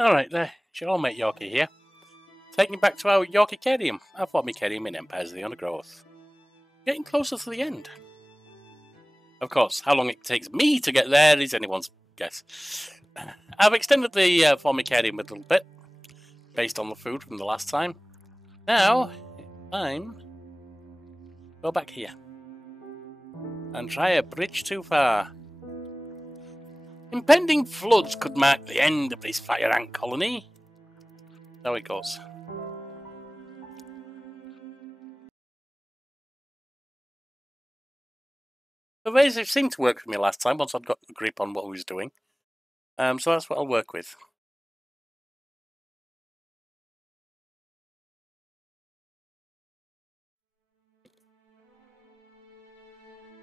Alright there, it's your old mate Yorkie here. Taking you back to our Yorkie-cadium. I fought me Cadium in Empires of the Undergrowth. Getting closer to the end. Of course, how long it takes me to get there is anyone's guess. I've extended the Formicadium a little bit, based on the food from the last time. Now, I'm go back here and try a bridge too far. Impending floods could mark the end of this fire ant colony. There it goes. The evasive seemed to work for me last time once I'd got a grip on what I was doing. So that's what I'll work with.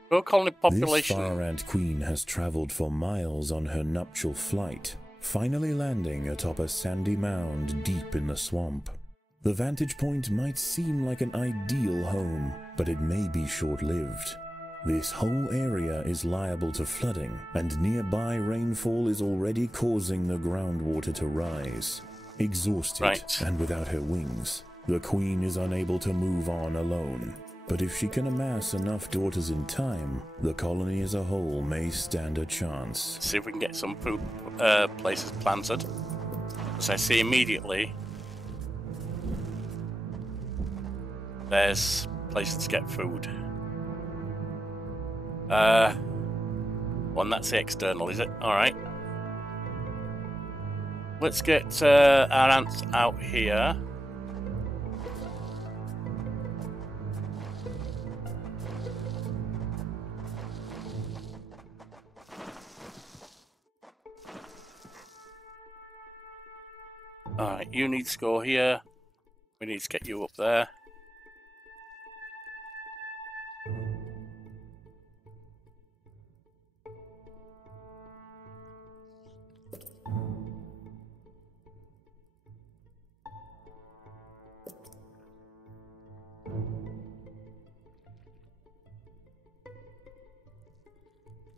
Grow colony population. This fire ant queen has travelled for miles on her nuptial flight, finally landing atop a sandy mound deep in the swamp. The vantage point might seem like an ideal home, but it may be short-lived. This whole area is liable to flooding, and nearby rainfall is already causing the groundwater to rise. Exhausted and without her wings, the queen is unable to move on alone. But if she can amass enough daughters in time, the colony as a whole may stand a chance. See if we can get some food places planted. As I see immediately, there's places to get food. One that's the external, is it? Alright. Let's get our ants out here. Alright, you need to go here. We need to get you up there.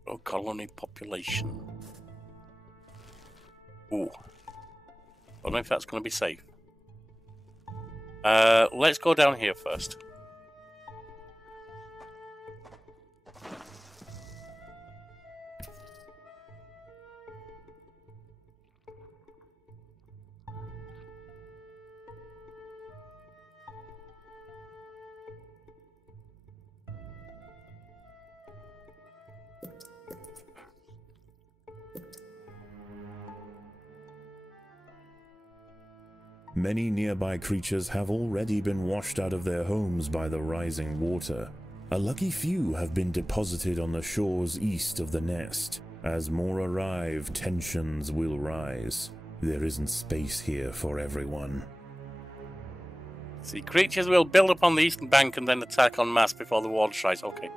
Oh, colony population. Ooh. I don't know if that's going to be safe. Let's go down here first. Many nearby creatures have already been washed out of their homes by the rising water. A lucky few have been deposited on the shores east of the nest. As more arrive, tensions will rise. There isn't space here for everyone. See, creatures will build up on the eastern bank and then attack en masse before the water rise. Okay.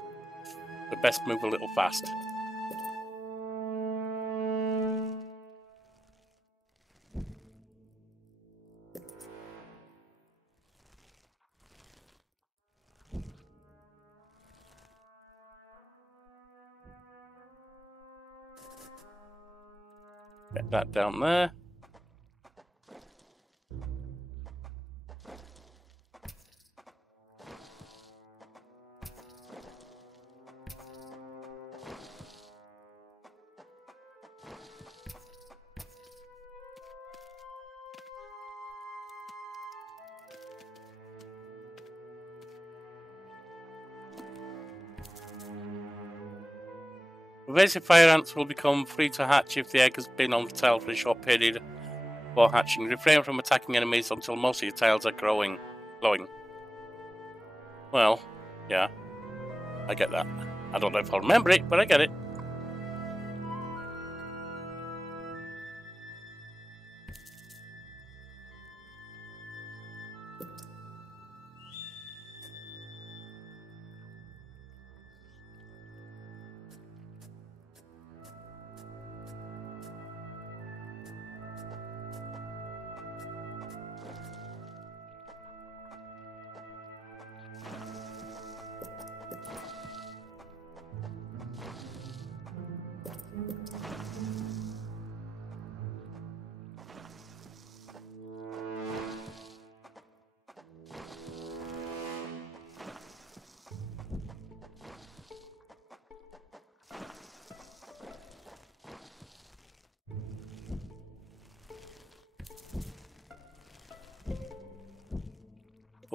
We best move a little fast. Get that down there. Evasive fire ants will become free to hatch if the egg has been on the tile for a short period before hatching. Refrain from attacking enemies until most of your tiles are glowing. Well, yeah, I get that. I don't know if I'll remember it, but I get it.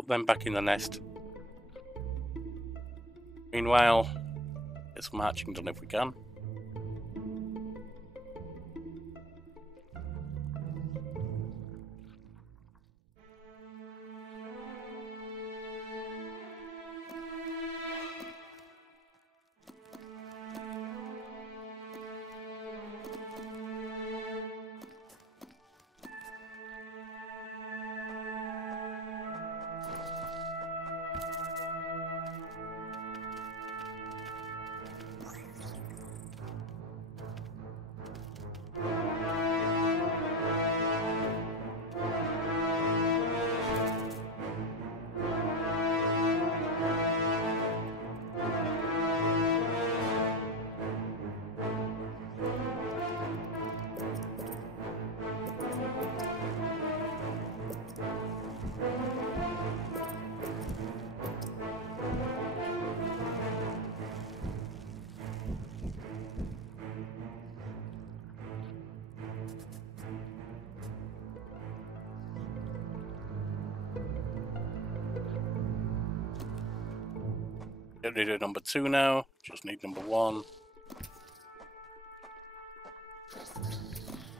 put them back in the nest. Meanwhile, get some hatching done if we can. Get rid of number 2 now. Just need number 1.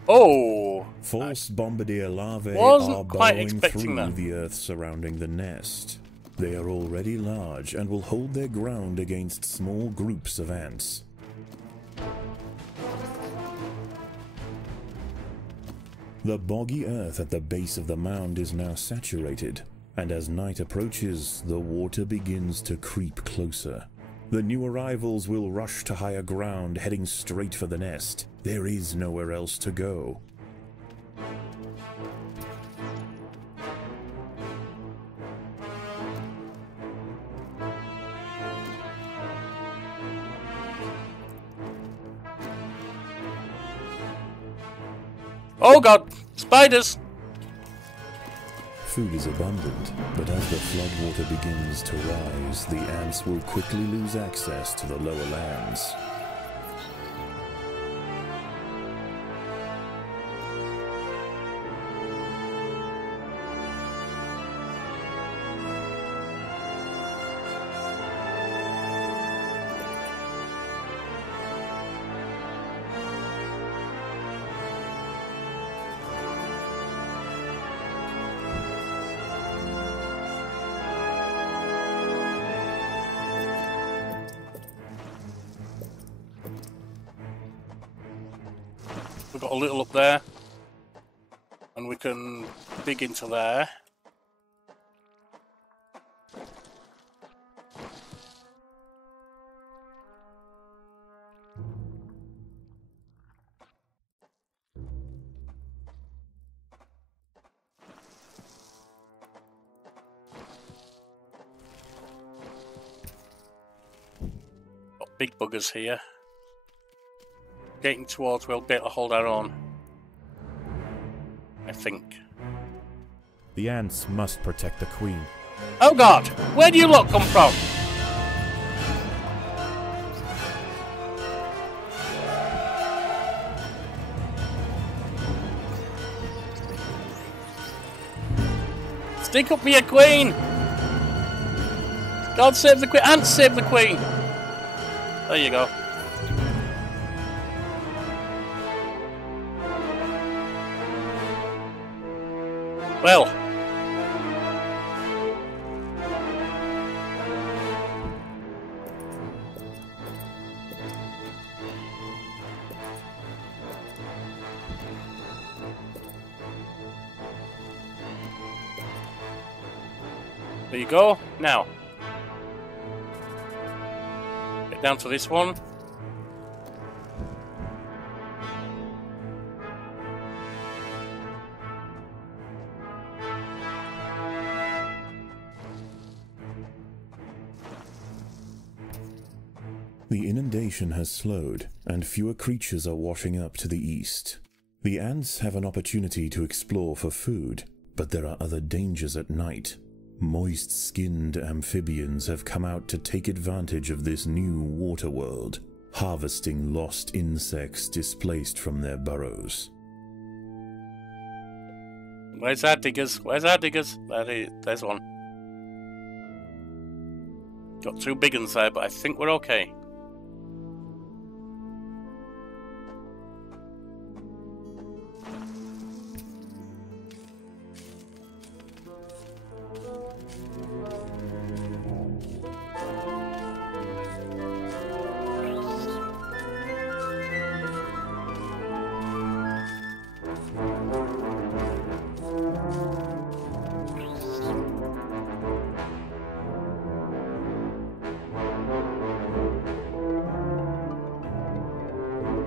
Oh! False bombardier larvae Wasn't are quite burrowing expecting through that. the earth surrounding the nest. They are already large and will hold their ground against small groups of ants. The boggy earth at the base of the mound is now saturated, and as night approaches, the water begins to creep closer. The new arrivals will rush to higher ground, heading straight for the nest. There is nowhere else to go. Oh god! Spiders! Food is abundant, but as the floodwater begins to rise, the ants will quickly lose access to the lower lands. We've got a little up there, and we can dig into there. Got big buggers here. Getting towards we'll be able to hold our own, I think. The ants must protect the queen. Oh god! Where do you lot come from? Stick up for your queen! God save the queen! Ants save the queen! There you go. Well, there you go. Now, get down to this one. The inundation has slowed, and fewer creatures are washing up to the east. The ants have an opportunity to explore for food, but there are other dangers at night. Moist-skinned amphibians have come out to take advantage of this new water world, harvesting lost insects displaced from their burrows. Where's our diggers? Where's our diggers? There's one. Got 2 big ones there, but I think we're okay.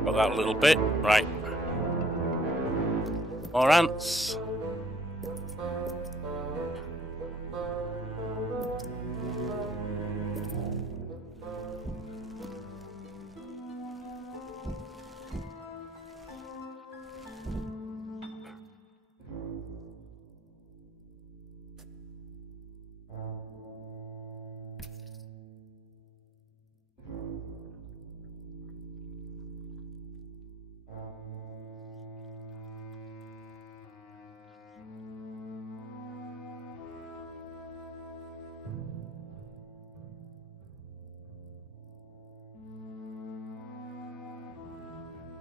Got that little bit. Right. More ants.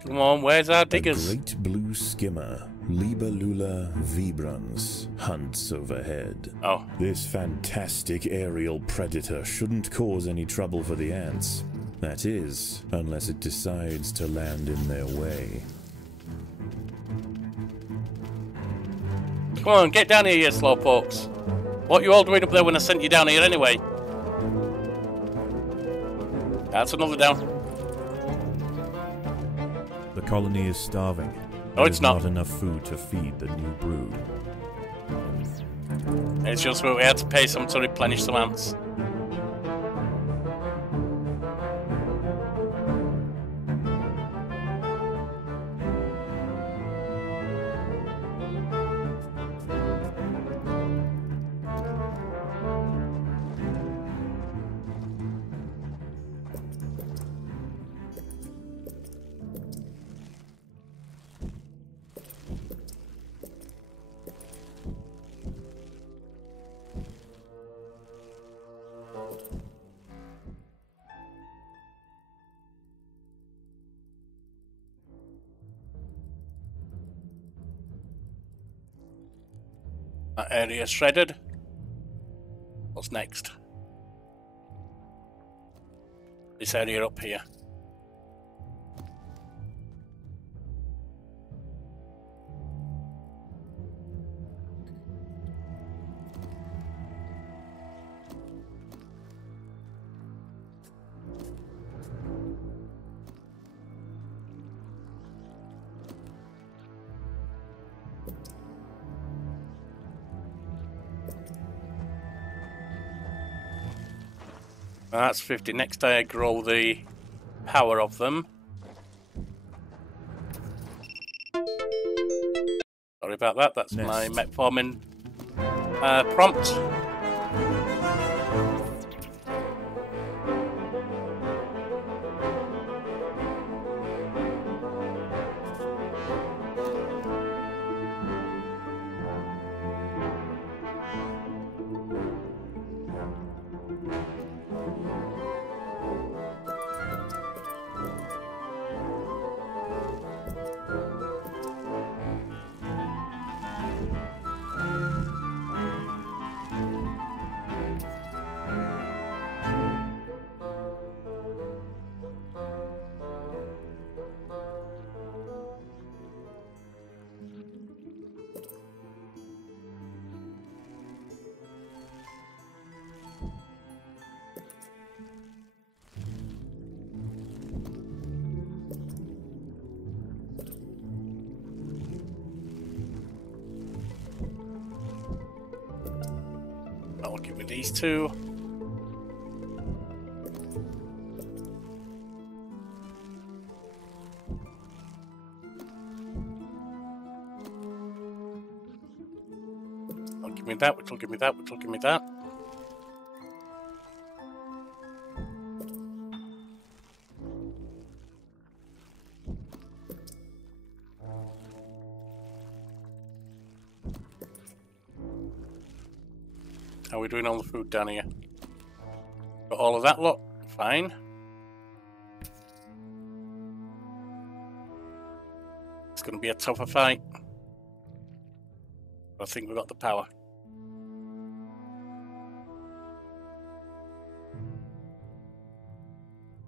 Come on, where's our diggers? A great blue skimmer, Libellula vibrans, hunts overhead. Oh. This fantastic aerial predator shouldn't cause any trouble for the ants. That is, unless it decides to land in their way. Come on, get down here, you slowpokes. What are you all doing up there when I sent you down here anyway? That's another down. The colony is starving. No, it's not. There's not enough food to feed the new brood. It's just we had to pay some to replenish some ants. That area shredded. What's next? This area up here. That's 50. Next I grow the power of them. Sorry about that, that's Next. my metformin prompt. I'll give me these two. I'll give me that, which will give me that, which will give me that. How are we doing on the food down here? Got got all of that lot. Fine. It's going to be a tougher fight. I think we've got the power.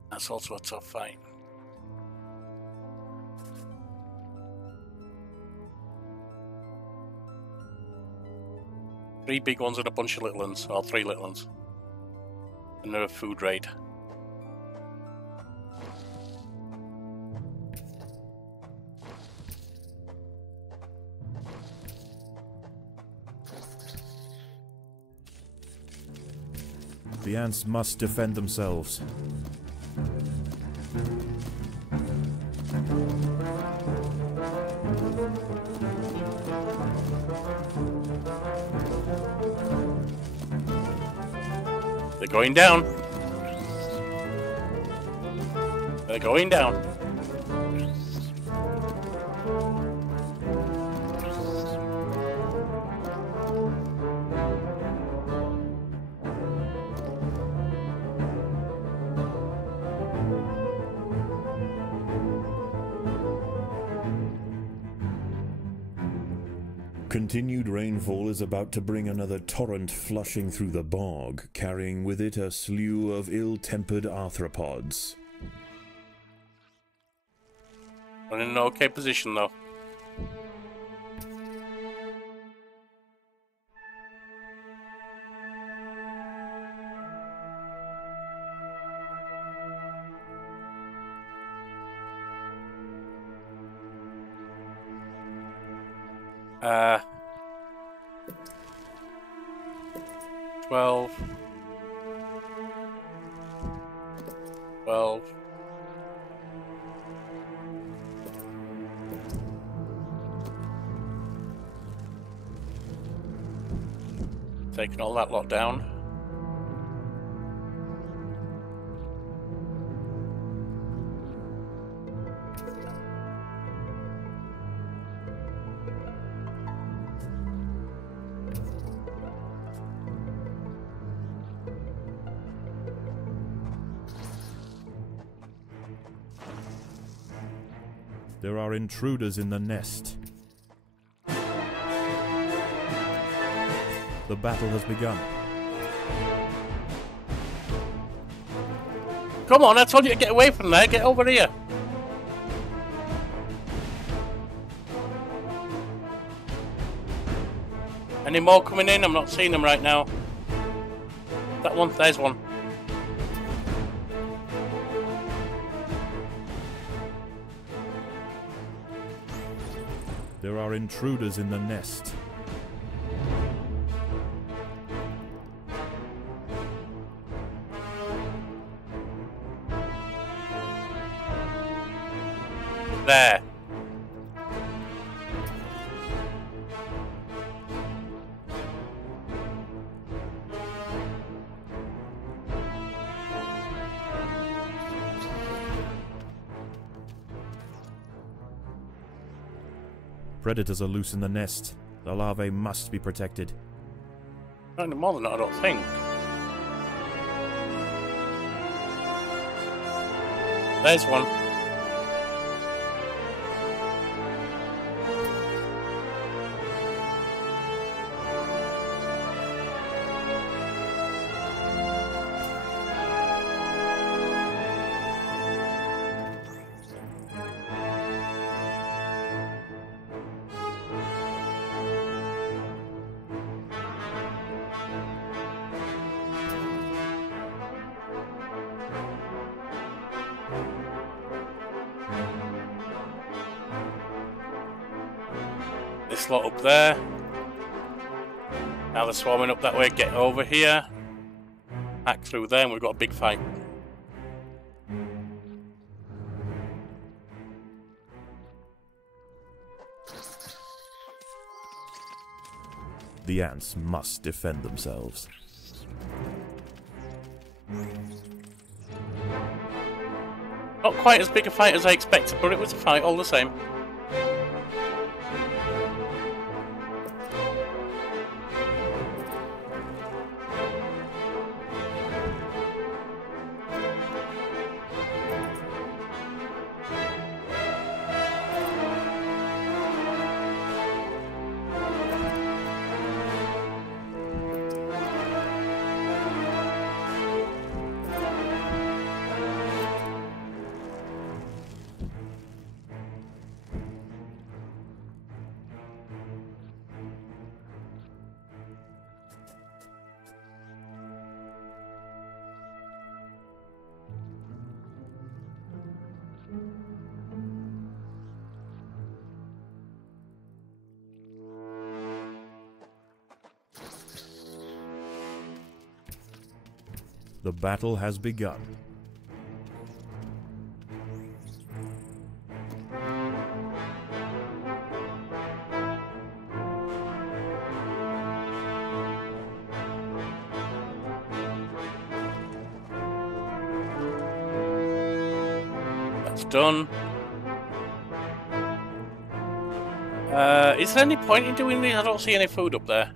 That's also a tough fight. Three big ones and a bunch of little ones, or three little ones. And they're a food raid. The ants must defend themselves. They're going down. They're going down. Continued rainfall is about to bring another torrent flushing through the bog, carrying with it a slew of ill-tempered arthropods. We're in an okay position, though. Uh, 12. Taking all that lot down. There are intruders in the nest. The battle has begun. Come on, I told you to get away from there. Get over here. Any more coming in? I'm not seeing them right now. That one, there's one. There are intruders in the nest. There. Predators are loose in the nest. The larvae must be protected. Not any more than that, I don't think. There's one. This lot up there. Now they're swarming up that way. Get over here. Hack through there and we've got a big fight. The ants must defend themselves. Not quite as big a fight as I expected, but it was a fight all the same. The battle has begun. That's done. Is there any point in doing this? I don't see any food up there.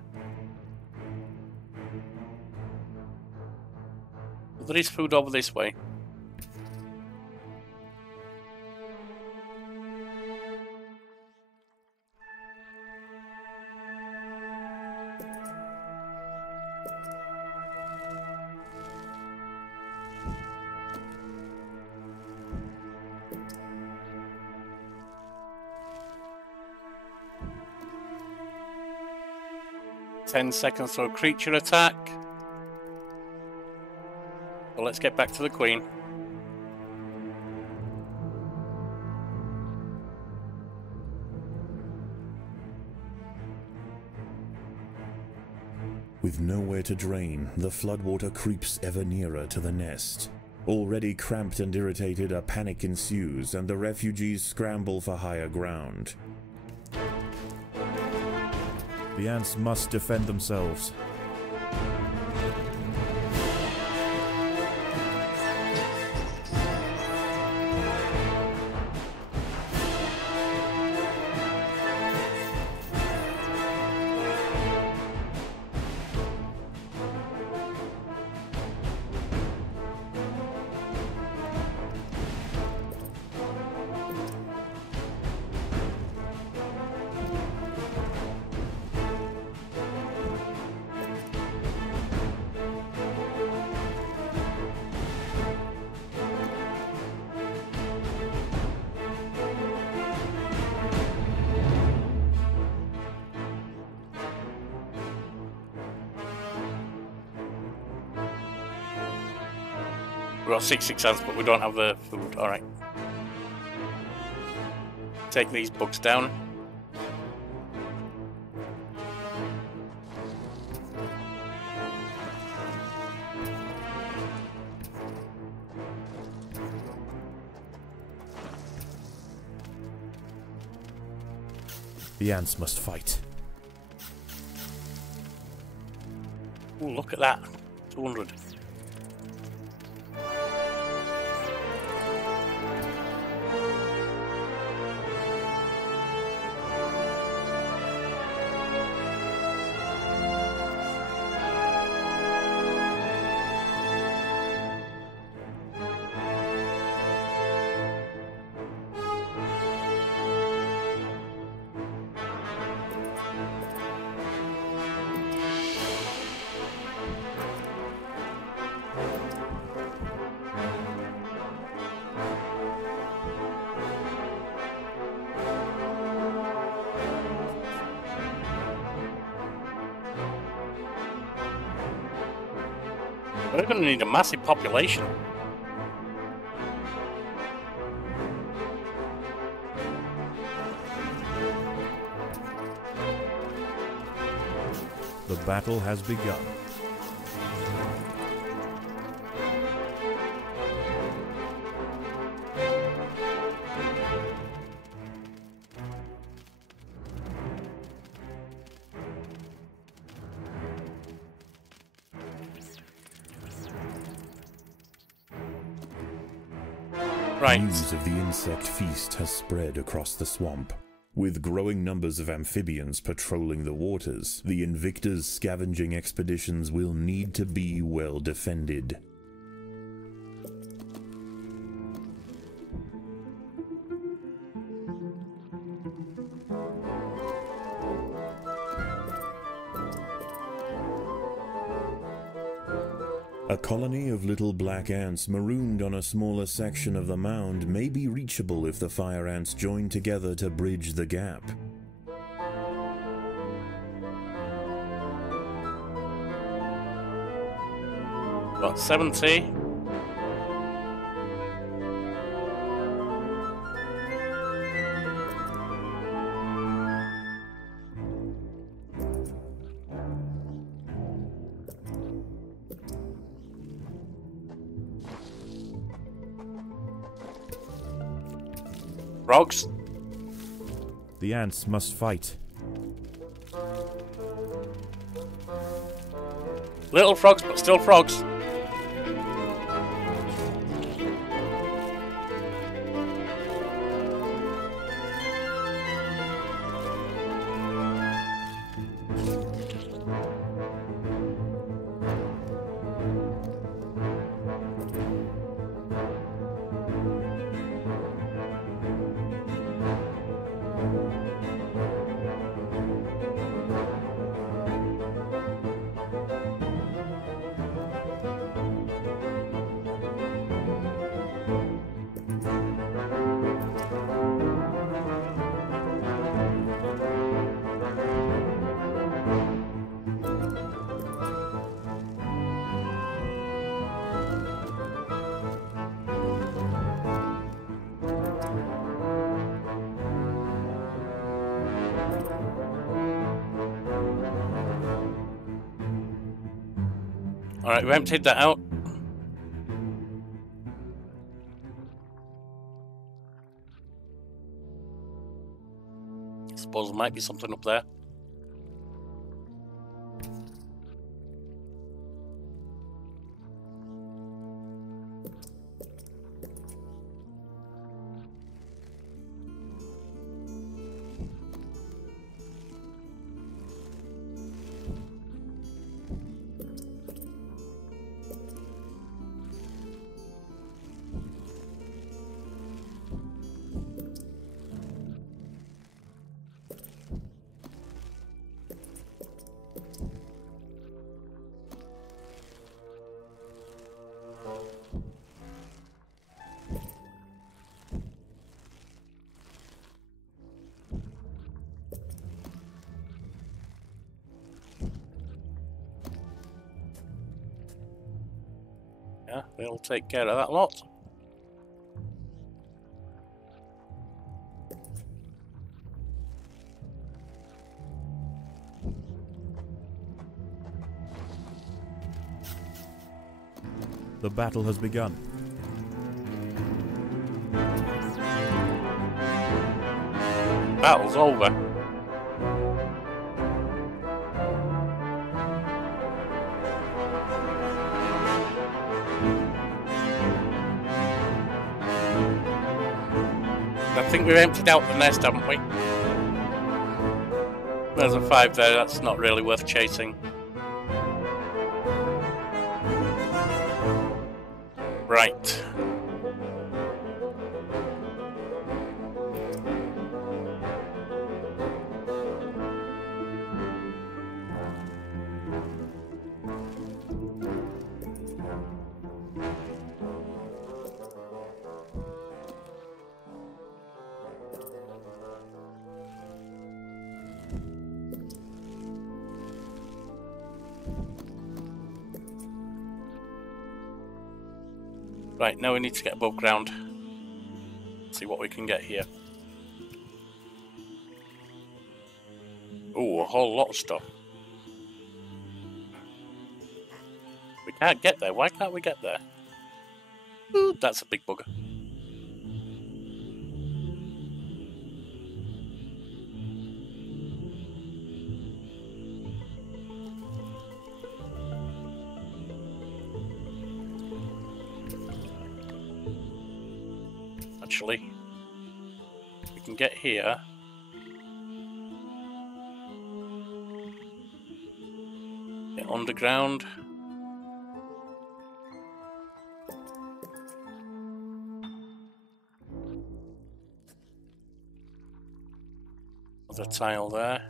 There is food over this way. Ten seconds for a creature attack. Well, let's get back to the Queen. With nowhere to drain, the floodwater creeps ever nearer to the nest. Already cramped and irritated, a panic ensues, and the refugees scramble for higher ground. The ants must defend themselves. We've got 6 ants, but we don't have the food. Alright. Take these bugs down. The ants must fight. Ooh, look at that. 200. We're going to need a massive population. The battle has begun. Right. News of the insect feast has spread across the swamp. With growing numbers of amphibians patrolling the waters, the Invicta's scavenging expeditions will need to be well defended. A colony of little black ants marooned on a smaller section of the mound may be reachable if the fire ants join together to bridge the gap. Got 70. Frogs? The ants must fight. Little frogs, but still frogs. Alright, we emptied that out. Suppose there might be something up there. Yeah, they'll take care of that lot. The battle has begun. Battle's over. I think we've emptied out the nest, haven't we? There's a 5 there, that's not really worth chasing. Right. Right, now we need to get above ground. See what we can get here. Oh, a whole lot of stuff. We can't get there. Why can't we get there? Ooh, that's a big bugger. Actually, we can get here. Get underground. There's a tile there.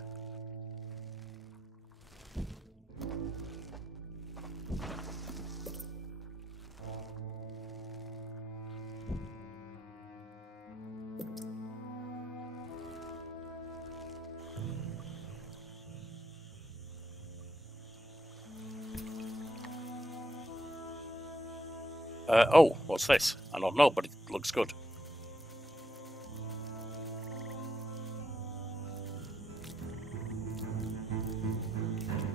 Oh, what's this? I don't know, but it looks good.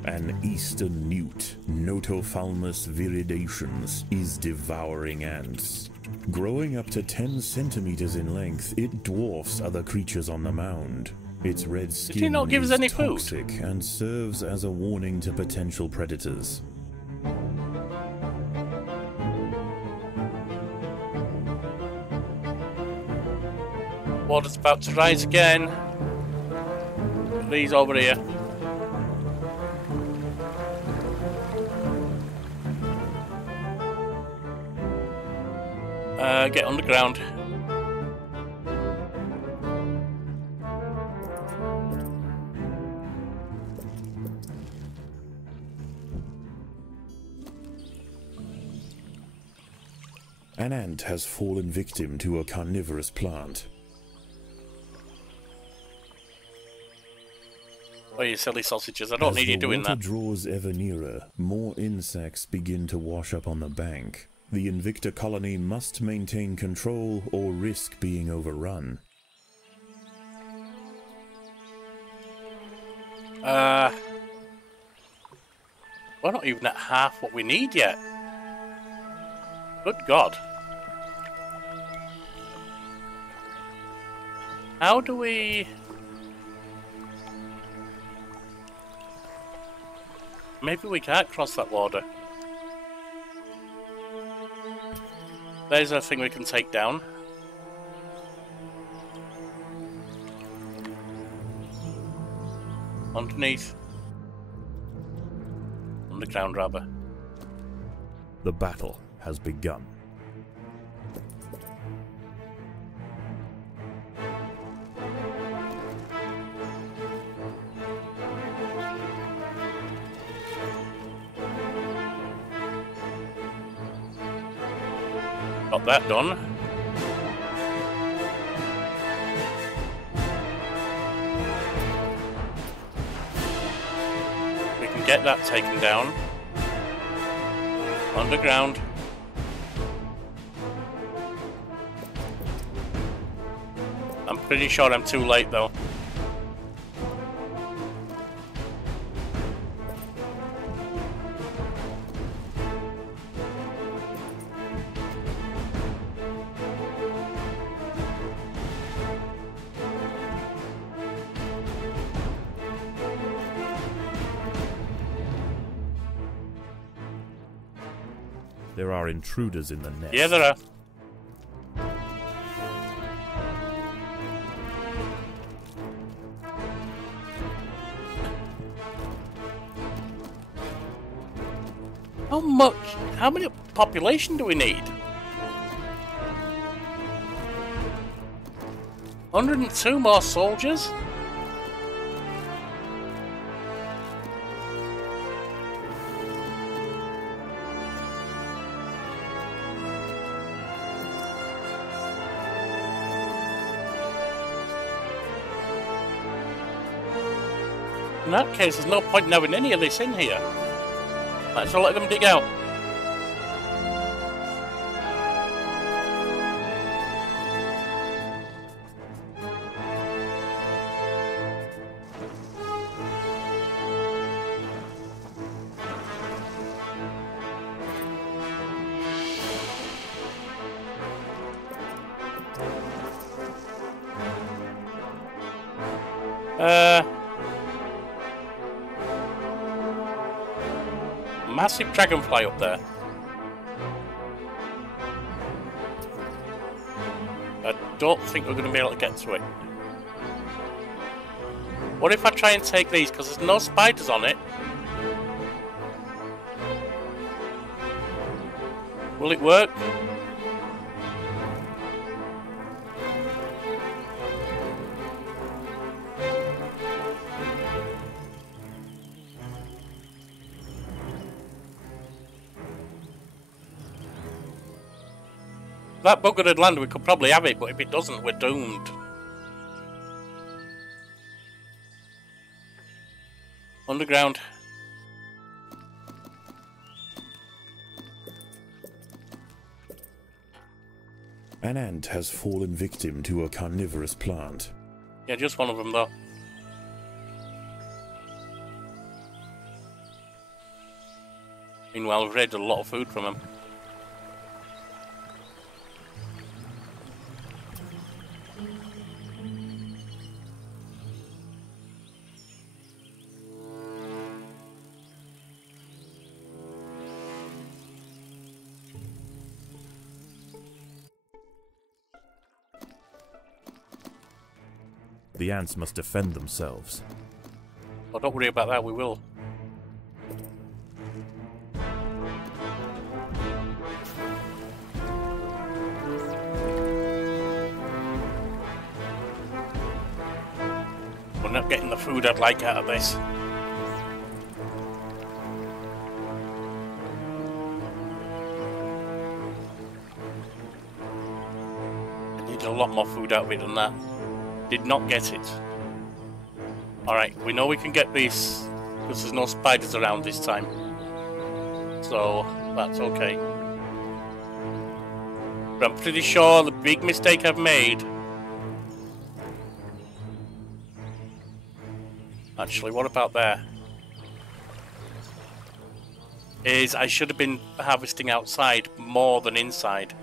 An eastern newt, Notophalmus viridations, is devouring ants. Growing up to 10 centimeters in length, it dwarfs other creatures on the mound. Its red Did he skin not give us is any food? toxic and serves as a warning to potential predators. Water's about to rise again. These over here. Get underground. An ant has fallen victim to a carnivorous plant. Oh, you silly sausages. I don't need you doing that. As the water draws ever nearer, more insects begin to wash up on the bank. The Invicta colony must maintain control or risk being overrun. We're not even at half what we need yet. Good God. How do we... Maybe we can't cross that water. There's a thing we can take down. Underneath. Underground, rather. The battle has begun. Got that done. We can get that taken down. Underground. I'm pretty sure I'm too late though. There are intruders in the nest. Yeah, there are. How many population do we need? 102 more soldiers? In that case, there's no point in having any of this in here. Might as well let them dig out. Massive dragonfly up there. I don't think we're going to be able to get to it. What if I try and take these, because there's no spiders on it? Will it work? That bugger had landed, we could probably have it, but if it doesn't, we're doomed. Underground. An ant has fallen victim to a carnivorous plant. Yeah, just one of them though. Meanwhile, we've raided a lot of food from him. The ants must defend themselves. Oh, don't worry about that, we will. We're not getting the food I'd like out of this. I need a lot more food out of it than that. Did not get it. Alright, we know we can get this because there's no spiders around this time. So, that's okay. But I'm pretty sure the big mistake I've made... Actually, what about there? Is I should have been harvesting outside more than inside.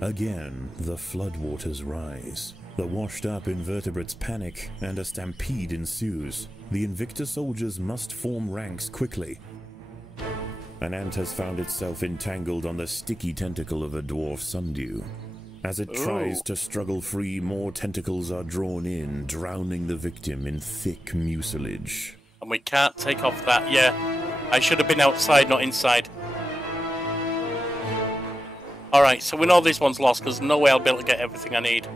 Again, the floodwaters rise. The washed-up invertebrates panic, and a stampede ensues. The Invicta soldiers must form ranks quickly. An ant has found itself entangled on the sticky tentacle of a dwarf sundew. As it tries to struggle free, more tentacles are drawn in, drowning the victim in thick mucilage. And we can't take off that, yeah. I should have been outside, not inside. Alright, so we know this one's lost, because no way I'll be able to get everything I need.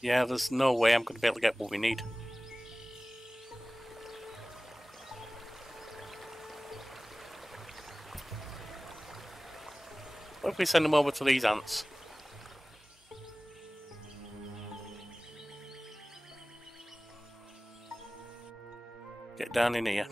Yeah, there's no way I'm going to be able to get what we need. What if we send them over to these ants? Get down in here.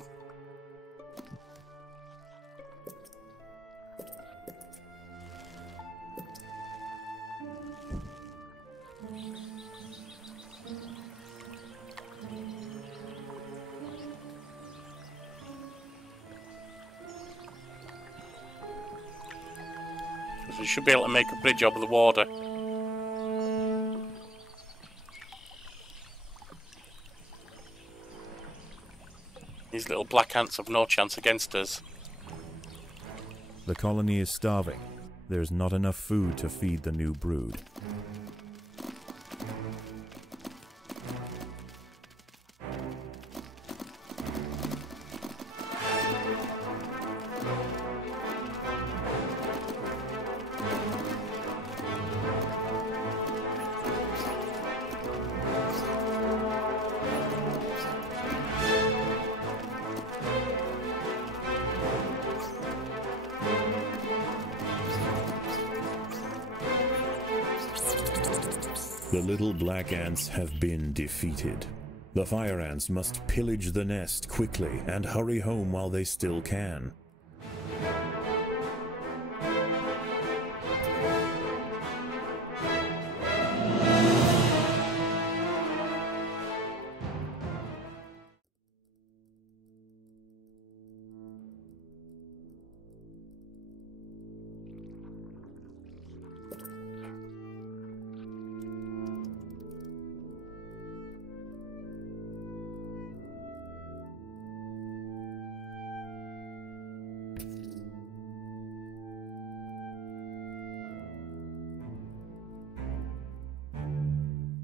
We should be able to make a bridge over the water. These little black ants have no chance against us. The colony is starving. There's not enough food to feed the new brood. The little black ants have been defeated. The fire ants must pillage the nest quickly and hurry home while they still can.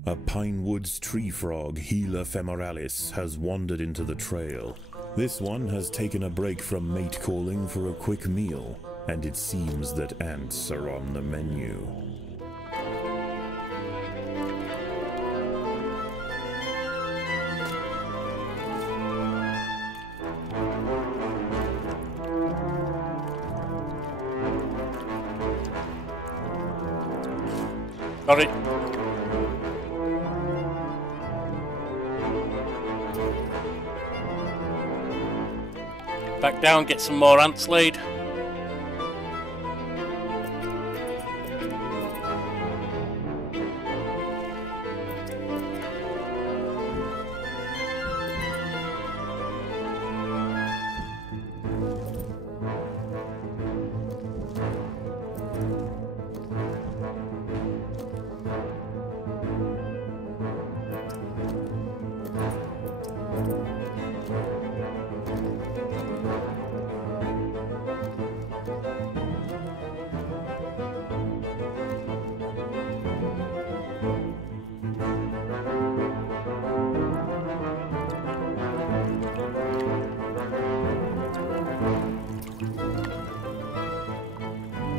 A Pinewood's tree frog, Gila femoralis, has wandered into the trail. This one has taken a break from mate calling for a quick meal, and it seems that ants are on the menu. Got it. back down, get some more ants laid.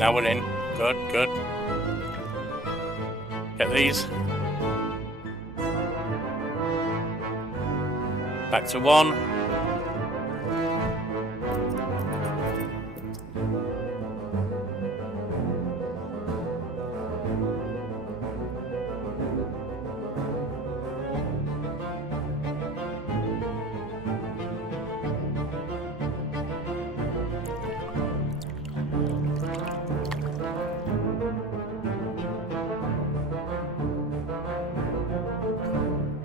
Now we're in. Good, good. Get these. Back to one.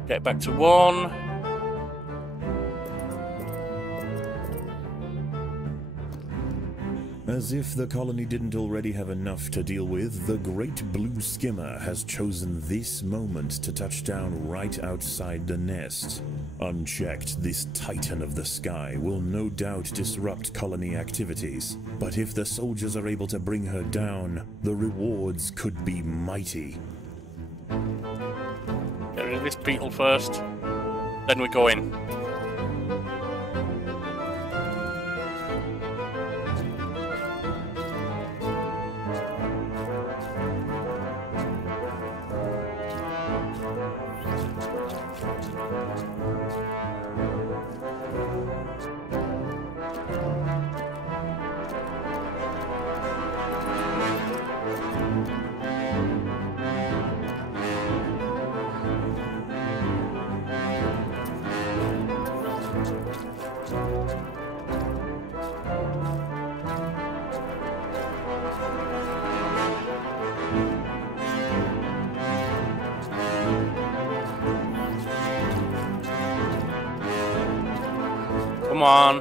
Get back to one. As if the colony didn't already have enough to deal with, the great blue skimmer has chosen this moment to touch down right outside the nest. Unchecked, this titan of the sky will no doubt disrupt colony activities, but if the soldiers are able to bring her down, the rewards could be mighty. Get rid of this beetle first, then we go in. Come on.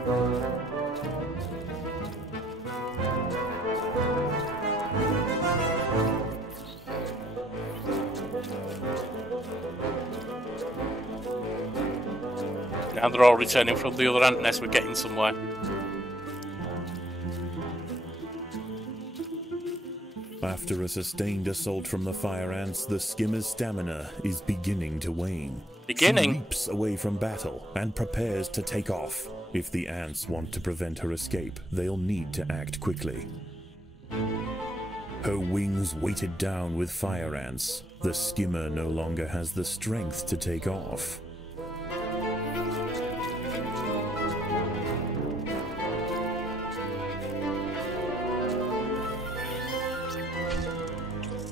Now they're all returning from the other ant nest, we're getting somewhere. After a sustained assault from the fire ants, the skimmer's stamina is beginning to wane. She leaps away from battle and prepares to take off. If the ants want to prevent her escape, they'll need to act quickly. Her wings weighted down with fire ants, the skimmer no longer has the strength to take off.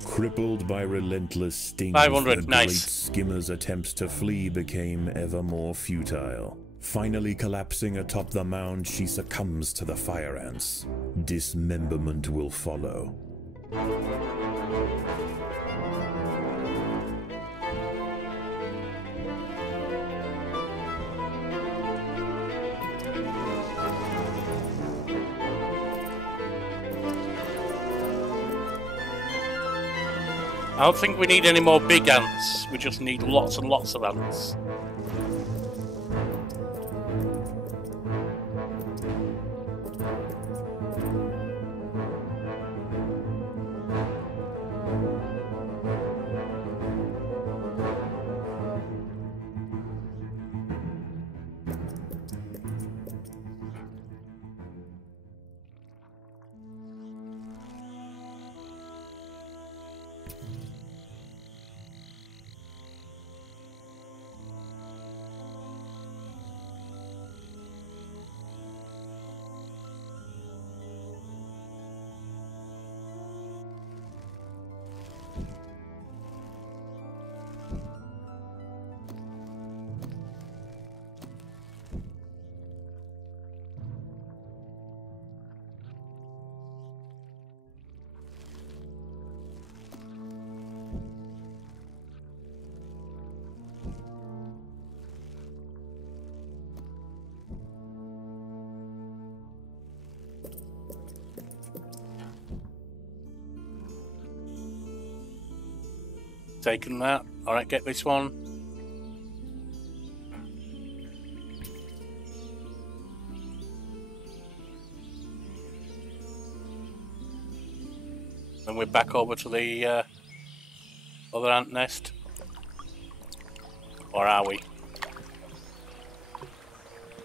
Crippled by relentless stings, 500, the nice. great skimmer's attempts to flee became ever more futile. Finally collapsing atop the mound, she succumbs to the fire ants. Dismemberment will follow. I don't think we need any more big ants, we just need lots and lots of ants. taken that. Alright, get this one. Then we're back over to the other ant nest. Or are we?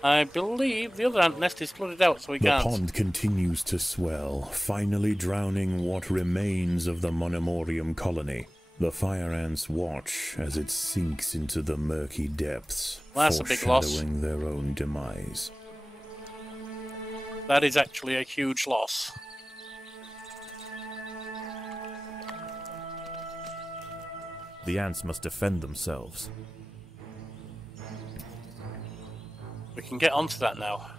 I believe the other ant nest is flooded out, so we can't. The pond continues to swell, finally drowning what remains of the Monomorium colony. The fire ants watch as it sinks into the murky depths, Well, that's a big loss. foreshadowing their own demise. That is actually a huge loss. The ants must defend themselves. We can get onto that now.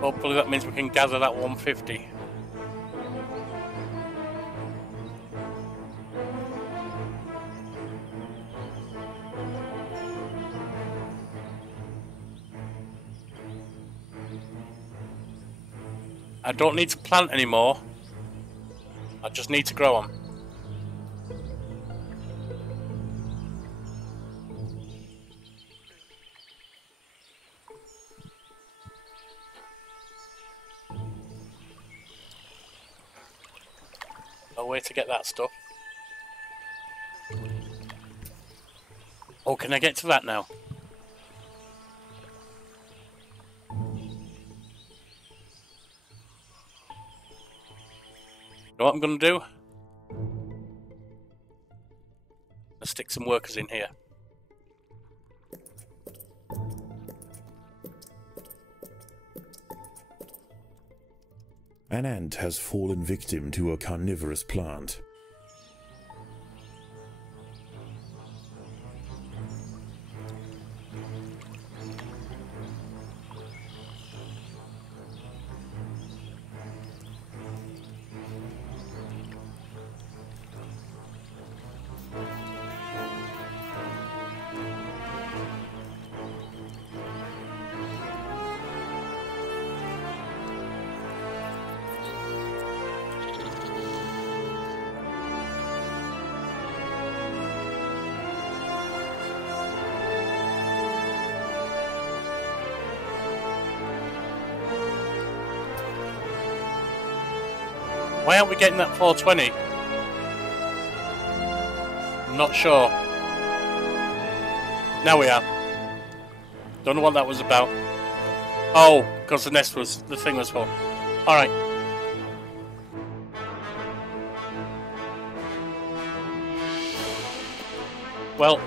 Hopefully that means we can gather that 150. I don't need to plant anymore. I just need to grow them. No way to get that stuff. Oh, can I get to that now? You know what I'm going to do? Let's stick some workers in here. An ant has fallen victim to a carnivorous plant. Why aren't we getting that 420? I'm not sure. Now we are. Don't know what that was about. Oh, because the thing was full. Alright. Well,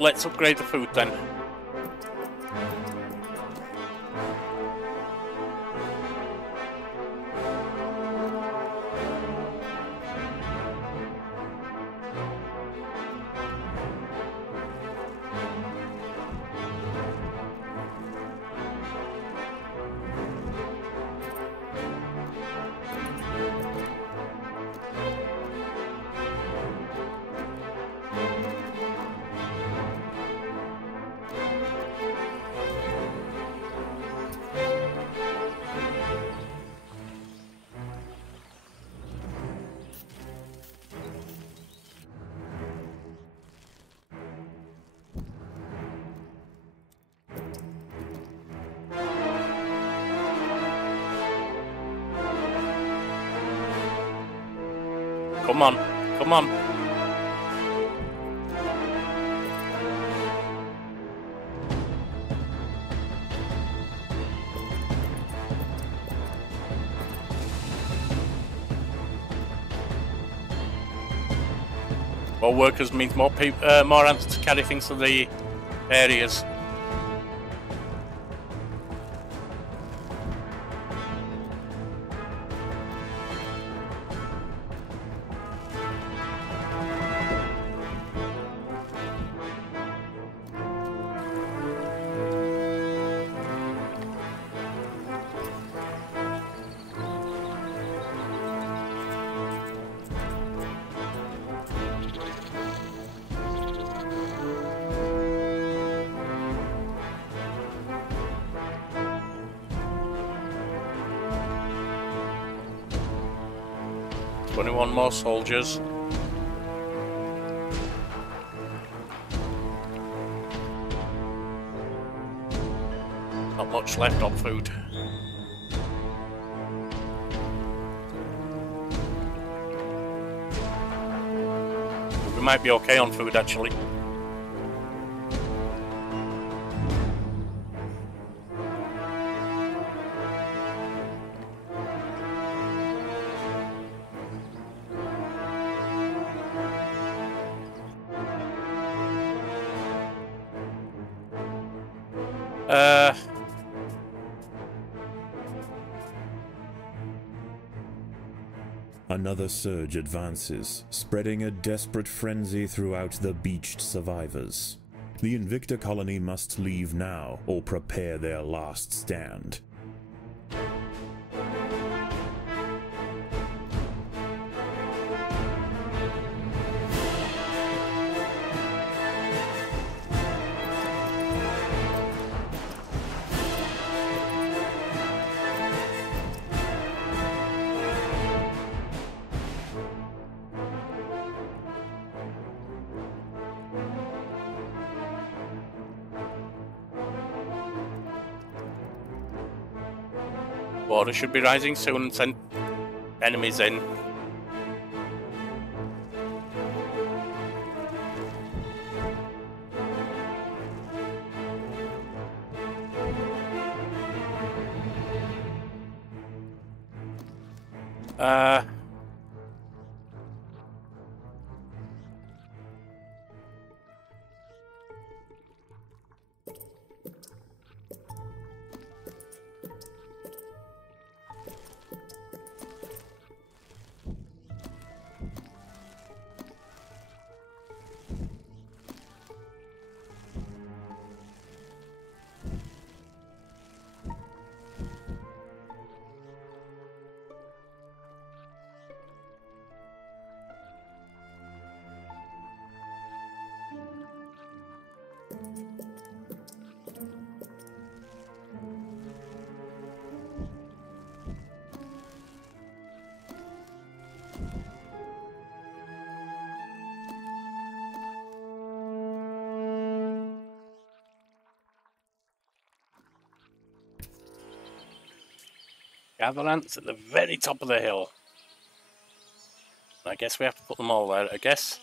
let's upgrade the food then. Come on, come on. More workers means more people, more ants to carry things to the areas. 21 more soldiers. Not much left on food. We might be okay on food, actually. Another surge advances, spreading a desperate frenzy throughout the beached survivors. The Invicta colony must leave now, or prepare their last stand. Water should be rising soon and send enemies in. Gather ants at the very top of the hill. I guess we have to put them all there, I guess.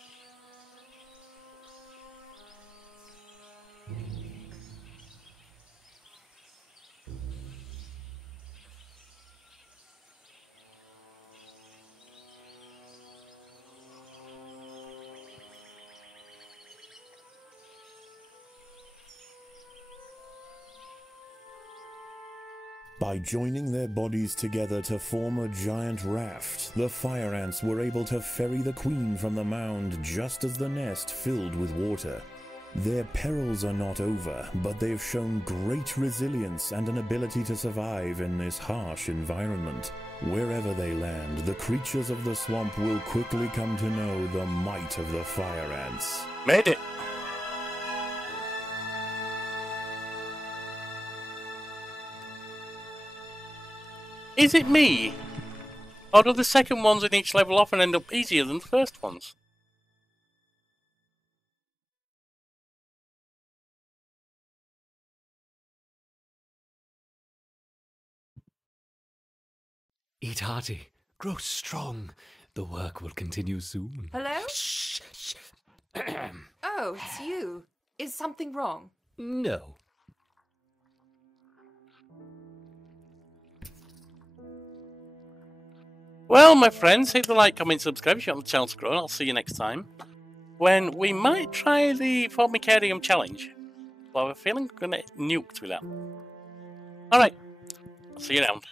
By joining their bodies together to form a giant raft, the fire ants were able to ferry the queen from the mound just as the nest filled with water. Their perils are not over, but they've shown great resilience and an ability to survive in this harsh environment. Wherever they land, the creatures of the swamp will quickly come to know the might of the fire ants. Made it! Is it me? Or do the second ones in each level often end up easier than the first ones? Eat hearty, grow strong. The work will continue soon. Hello? Shh, shh. Oh, it's you. Is something wrong? No. Well, my friends, hit the like, comment, subscribe if you want the channel to grow, and I'll see you next time, when we might try the Formicarium challenge. Well, I have a feeling we're going to get nuked with that. Alright, I'll see you around.